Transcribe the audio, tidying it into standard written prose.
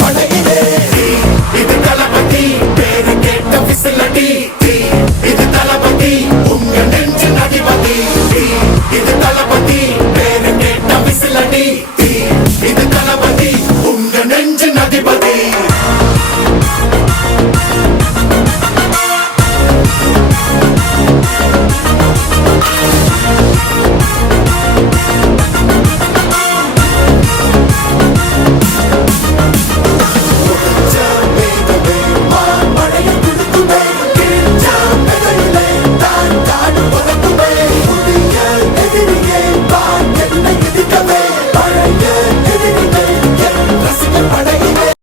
படையிலே இது தளபதி பேரு கேட்ட விசிலடி இது தளபதி உங்க நெஞ்சின் அதிபதி இது தளபதி பேரு கேட்ட விசிலடி இது தளபதி உங்க நெஞ்சின் அதிபதி